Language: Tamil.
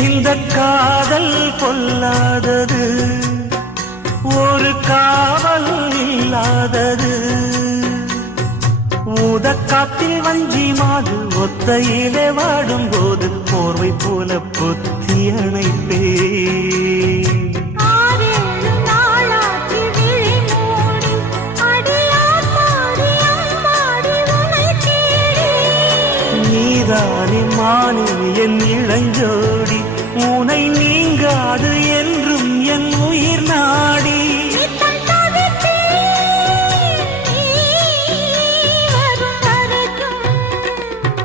இந்த காதல் பொல்லாதது, ஒரு காவல் இல்லாதது. ஊதக்காத்தில் வஞ்சி மாது ஒத்தையிலே வாடும் போது போர்வை போல பொத்தி அணைப்பே. நீதானே மானே என் இளஞ்சோடி, உனை நீங்காது என்றும் என் உயிர் நாடி.